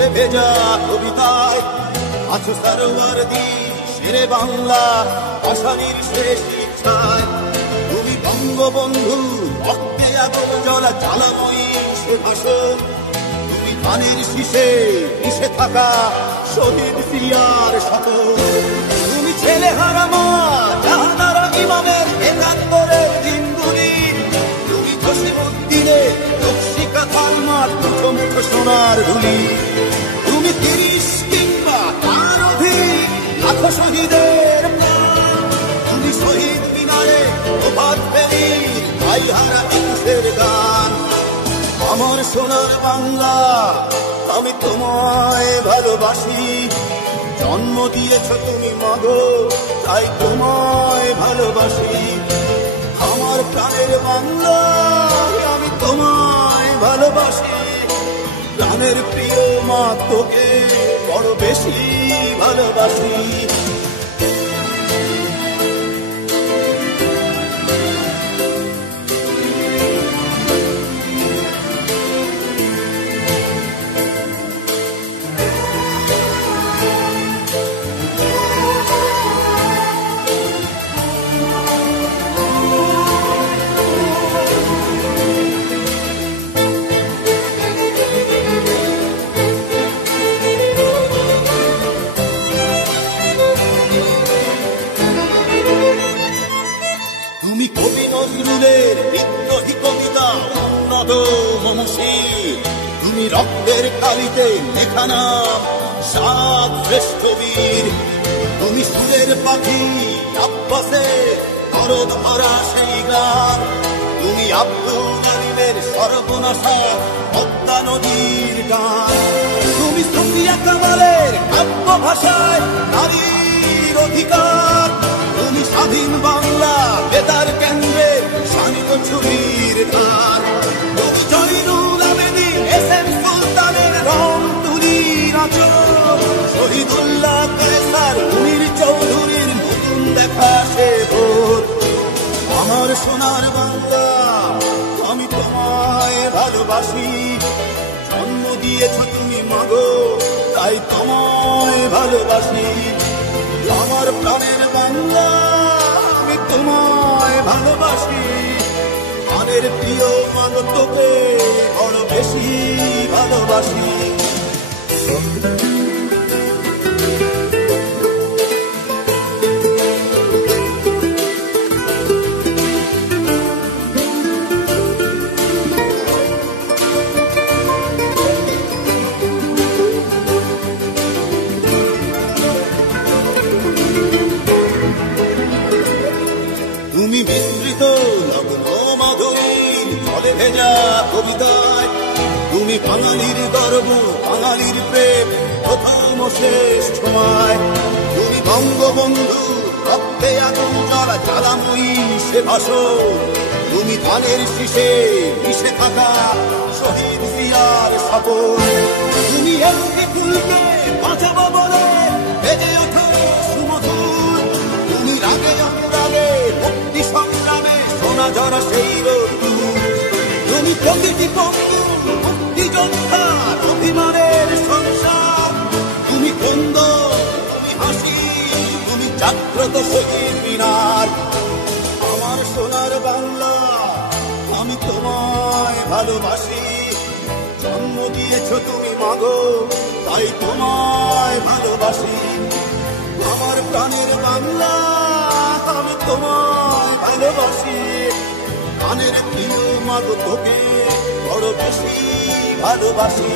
জলে ভেজা কবিতায় আছো সরোয়ারদি শেরে বাংলা আশানির শেষ ইচ্ছায়। তুমি বঙ্গবন্ধু রক্তে আগুন জ্বলা জ্বালাময়ী সে ভাষণ। তুমি ধানের শীষে মিশে থাকা শহীদ জিয়ার শপথ। তুমি ছেলে হারা মা জাহানারা ইমামের একাত্তরের দিনগুলি। তুমি জসিমউদ্দিনে রক্ষিকা থানমার মুঠো মুঠো সোনার ধুলি। তুমি ৩০ কিংবা তার অধিক লাখো শহীদের প্রাণ। তুমি শহীদ মিনারে প্রভাত ফেরির ভাই হারা মানুষের গান। আমার সোনার বাংলা আমি তোমায় ভালোবাসি। জন্ম দিয়েছ তুমি মাগো তাই তোমায় ভালোবাসি। আমার প্রাণের বাংলা আমি তোমায় ভালোবাসি। প্রাণের প্রিয় মা তোকে বড় বেশি ভালোবাসি। তুমি কবি নজরুলের বিদ্রোহী কবিতা উন্নত মমসী। তুমি রক্তের কালিতে লেখা নাম সাত শ্রেষ্ঠ বীর। তুমি সুরের পাখি আব্বাসের দরদ ভরা সেই গান। তুমি আব্দুল আলিমের সর্বনাশা পদ্মা নদীর গান। তুমি সুফিয়া কামালের কাব্য ভাষায় নারীর অধিকার। তুমি স্বাধীন বাংলা বেতার কেন্দ্রের শান্ত ছবির ধার। তুমি জয়নুল আবেদিন এস.এম. সুলতানের রং তুলি নাচন। শহীদুল্লাহ কায়সার মুনির চৌধুরীর নতুন দেখা সে ভোর। আমার সোনার বাংলা আমি তোমায় ভালোবাসি। জন্ম দিয়েছ তুমি মাগো তাই তোমায় ভালোবাসি। আমার প্রাণের বাংলা আমি তোমায় ভালোবাসি। প্রাণের প্রিয় মাগো তোকে বড় বেশি ভালোবাসি। তুমি বিস্তৃত লগ্ন মাধুরীর জলে ভেজা কবিতায়। তুমি বাঙালির গর্ব বাঙালির প্রেম প্রথম শেষ ছোঁয়ায়। তুমি বঙ্গবন্ধু রক্তে আগুন জ্বলা জ্বালাময়ী সে ভাষণ। তুমি ধানের শীষে মিশে থাকা শহীদ জিয়ার শপথ। তুমি একটি ফুলকে বাঁচাবো বলে বেজে ওঠো সুমধুর। তুমি রাগে অনুরাগে মুক্তি সংগ্রামে সোনা ঝরা সেই রোদ্দুর। তুমি প্রকৃতি বন্ধু মুক্তিযোদ্ধার অভিমানের সংসার। তুমি কন্দ তুমি হাসি তুমি জাগ্রত শহীদ মিনার। আমার সোনার বাংলা আমি তোমায় ভালোবাসি। জন্ম দিয়েছ তুমি মাগো তাই তোমায় ভালোবাসি। আমার প্রাণের বাংলা আমি তোমায় ভালোবাসি। প্রাণের প্রিয় মাগো তোকে বড় বেশি ভালোবাসি।